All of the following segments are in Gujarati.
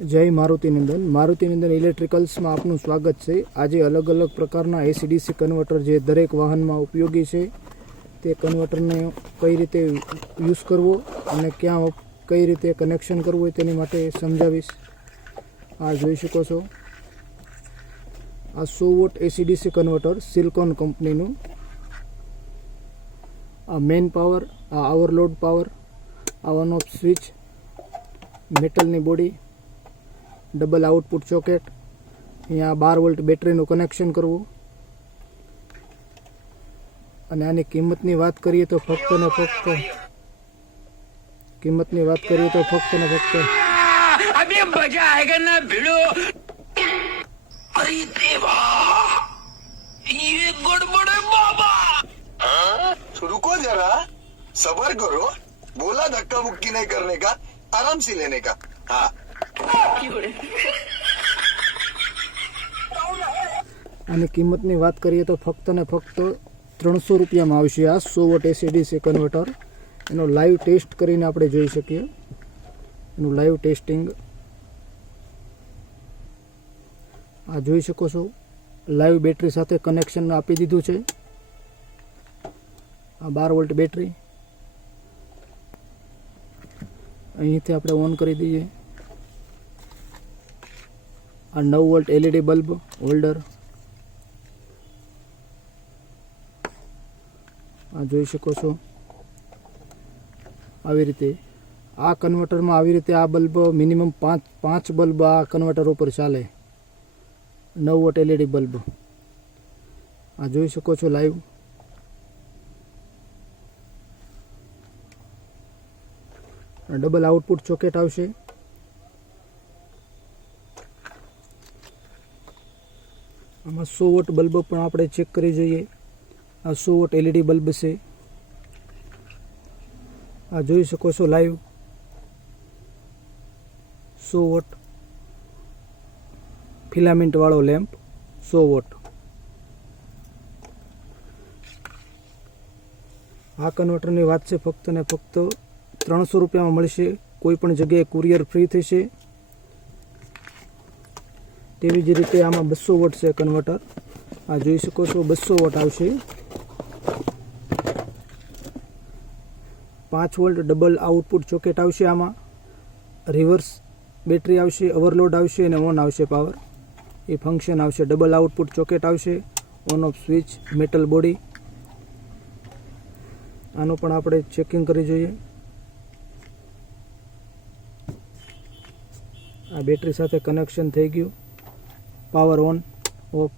जय मारुतिनंदन। मारुतिनंदन इलेक्ट्रिकल्स में आपનું स्वागत है। आज अलग अलग प्रकारना एसी-डीसी कन्वर्टर जे दरेक वाहन में उपयोगी है ते कन्वर्टर ने कई रीते यूज करवो अने क्या कई रीते कनेक्शन करवो तेनी माटे समजावीश। आ जोई शको छो आ 100 वोट एसी-डीसी कन्वर्टर सिलिकॉन कंपनीनुं। आ मेन पावर, आ ओवरलोड पावर, आ ऑन ऑफ स्विच, मेटलनी बॉडी, डबल आउटपुट सॉकेट, यहाँ 12 वोल्ट बेटरीનું કનેક્શન કરવું અને આની કિંમતની વાત કરીએ તો ફક્ત ને ફક્ત अभी मजा आएगा ना भिड़ो। अरे देवा, ये गड़बड़ है बाबा। हाँ? रुको जरा, सबर करो। बोला धक्का मुक्की नहीं करने का, आराम से लेने का। हाँ। આની કિંમતની વાત કરીએ તો ફક્ત ને ફક્ત 300 રૂપિયામાં આવશે આ 100 વોટ એસી-ડીસી કન્વર્ટર। એનો લાઈવ ટેસ્ટ કરીને આપણે જોઈ શકીએ। એનું લાઈવ ટેસ્ટિંગ આ જોઈ શકો છો। લાઈવ બેટરી સાથે કનેક્શન આપી દીધું છે। આ 12 વોલ્ટ બેટરી અહીંથી આપણે ઓન કરી દઈએ। આ 9 વોલ્ટ એલઈડી બલ્બ હોલ્ડર આ જોઈ શકો છો। આવી રીતે આ કન્વર્ટરમાં આવી રીતે આ બલ્બ મિનિમમ 5 બલ્બ આ કન્વર્ટર ઉપર ચાલે। 9 વોટ એલઈડી બલ્બ આ જોઈ શકો છો લાઈવ। ડબલ આઉટપુટ સોકેટ આવશે। આમાં 100 વોટ બલ્બ પણ આપણે ચેક કરી જોઈએ। આ 100 વોટ એલઈડી બલ્બ છે। આ જોઈ શકો છો લાઈવ 100 વોટ ફિલામેન્ટ વાળો લેમ્પ 100 વોટ। આ કન્વર્ટરની વાત છે ફક્ત ને ફક્ત 300 રૂપિયામાં મળશે। કોઈ પણ જગ્યાએ કુરિયર ફ્રી થશે। તેવી જ રીતે આમાં 200 વોટ છે કન્વર્ટર। આ જોઈ શકો છો 200 વોટ આવશે। 5 વોલ્ટ ડબલ આઉટપુટ સોકેટ આવશે। આમાં રિવર્સ બેટરી આવશે, ઓવરલોડ આવશે અને ઓન આવશે પાવર એ ફંક્શન આવશે। ડબલ આઉટપુટ સોકેટ આવશે, on of switch, metal body. આનું પણ આપણે ચેકિંગ કરી જોઈએ। આ બેટરી સાથે કનેક્શન થઈ ગયું। Power on of.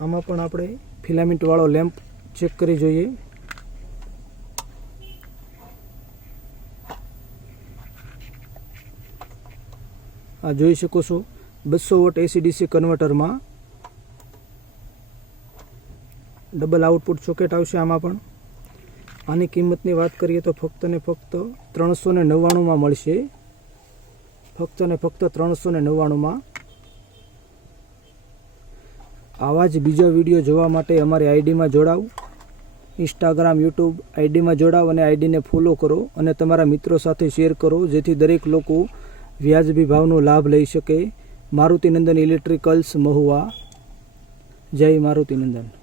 આમાં પણ આપણે ફિલામેન્ટ વાળો લેમ્પ ચેક કરી જોઈએ। આ જોઈ શકો છો 200 વોટ એસી-ડીસી કન્વર્ટરમાં ડબલ આઉટપુટ સોકેટ આવશે। આમાં પણ આની કિંમતની વાત કરીએ તો ફક્ત ને ફક્ત 399માં મળશે। ફક્ત ને ફક્ત 399માં। આવા જ બીજા વિડીયો જોવા માટે અમારી આઈડીમાં જોડાવ। ઇન્સ્ટાગ્રામ, યુટ્યુબ આઈડીમાં જોડાવ અને આઈડીને ફોલો કરો અને તમારા મિત્રો સાથે શેર કરો જેથી દરેક લોકો વ્યાજબી ભાવનો લાભ લઈ શકે। મારુતિનંદન ઇલેક્ટ્રિકલ્સ મહુવા। જય મારુતિનંદન।